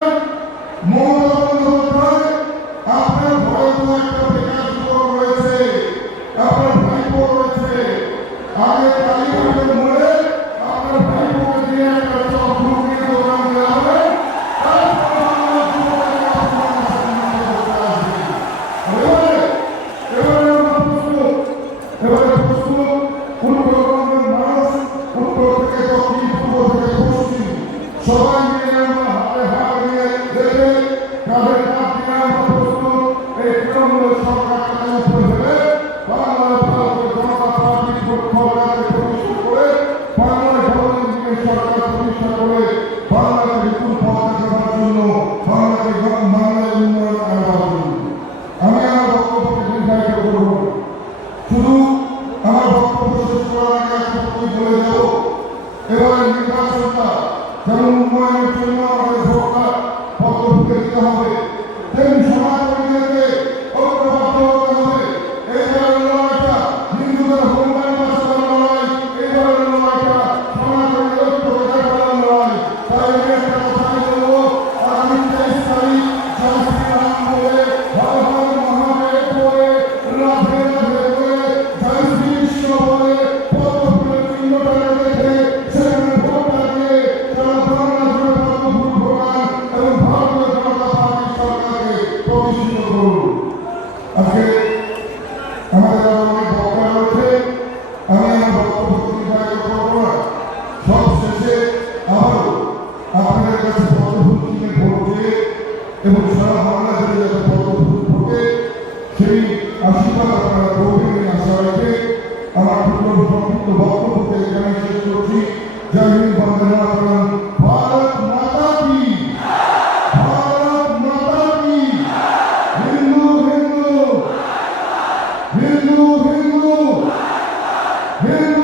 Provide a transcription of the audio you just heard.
মমতা বন্দ্যোপাধ্যায় আপনার ভয়তো একটা বেকার যুবক রয়েছে, আপনার ভাইপো রয়েছে। আগে কালীঘাটের মোড়ে আপনার ভাইপোকে দিয়ে একটা চপ ঘুগনির দোকান দেওয়া হবে, তারপরে বাংলার যুবকের আপনার সামনে করতে আসবে। এবারে প্রশ্ন উত্তরবঙ্গের মানুষ, উত্তর থেকে দক্ষিণ, পূর্ব থেকে পশ্চিম, সবাই মিলে আমরা হাতে হাত দিয়ে দেখে কাঁধে কাঁধ দিয়ে আমরা প্রস্তুত এই তৃণমূল সরকারকে উপরে ফেলে বাংলার ভারতীয় জনতা পার্টির সরকারকে প্রতিষ্ঠা করে বাংলায় গণতান্ত্রিক সরকার প্রতিষ্ঠা করে বাংলাকে বিপুল পথ দেখাবার জন্য, বাংলাকে বাংলায় উন্নয়ন আনবার জন্য আমি আমার বক্তব্যকে দীর্ঘায়িত করব। শুধু আমার বক্তব্য শেষ করার আগে একটা বক্তব্য বলে যাব, এবারে নির্বাচনটা যেমন উন্নয়নের জন্য আমাদের ভোটটা পদ্ধতিতে দিতে হবে, তেমনি সমাজকর্মীদেরকে ঐক্যবদ্ধ হতে হবে। এইবারের লড়াইটা হিন্দুদের হোমল্যান্ড বাঁচানোর লড়াই, এইবারের লড়াইটা সমাজকর্মীদের ঐক্যকে দেখানোর লড়াই। তাই আমি একটা কথাই বলবো, আগামী 23 তারিখ জয় শ্রীরাম বলে, হর হর মহাদেব বলে, রাধে রাধে বলে, জয় শ্রীকৃষ্ণ বলে পদ্মফুলের চিহ্নটা দেখে সেখানে ভোটটা দিয়ে তারা বাংলা জুড়ে পদ্মফুল ভোটান এবং ভারতীয় জনতা পার্টির সরকারকে প্রতিষ্ঠিত করুন। আজকে আমাদের অনেক বক্তা রয়েছে, আমি আমার বক্তব্য দীর্ঘায়িত করব না। সব শেষে আবারও আপনাদের কাছে পদ্মফুল চিহ্নে ভোট দিয়ে এবং সারা বাংলা জুড়ে যাতে পদ্মফুল ফোটে সেই আশীর্বাদ আপনারা গভীর আশা রেখে আমার সংক্ষিপ্ত বক্তব্যকে এখানে শেষ করছি। জয় হিন্দ, বন্দে মাতরম, ভারত মাতা কি, ভারত মাতা কি, হিন্দু হিন্দু, হিন্দু হিন্দু, হিন্দু।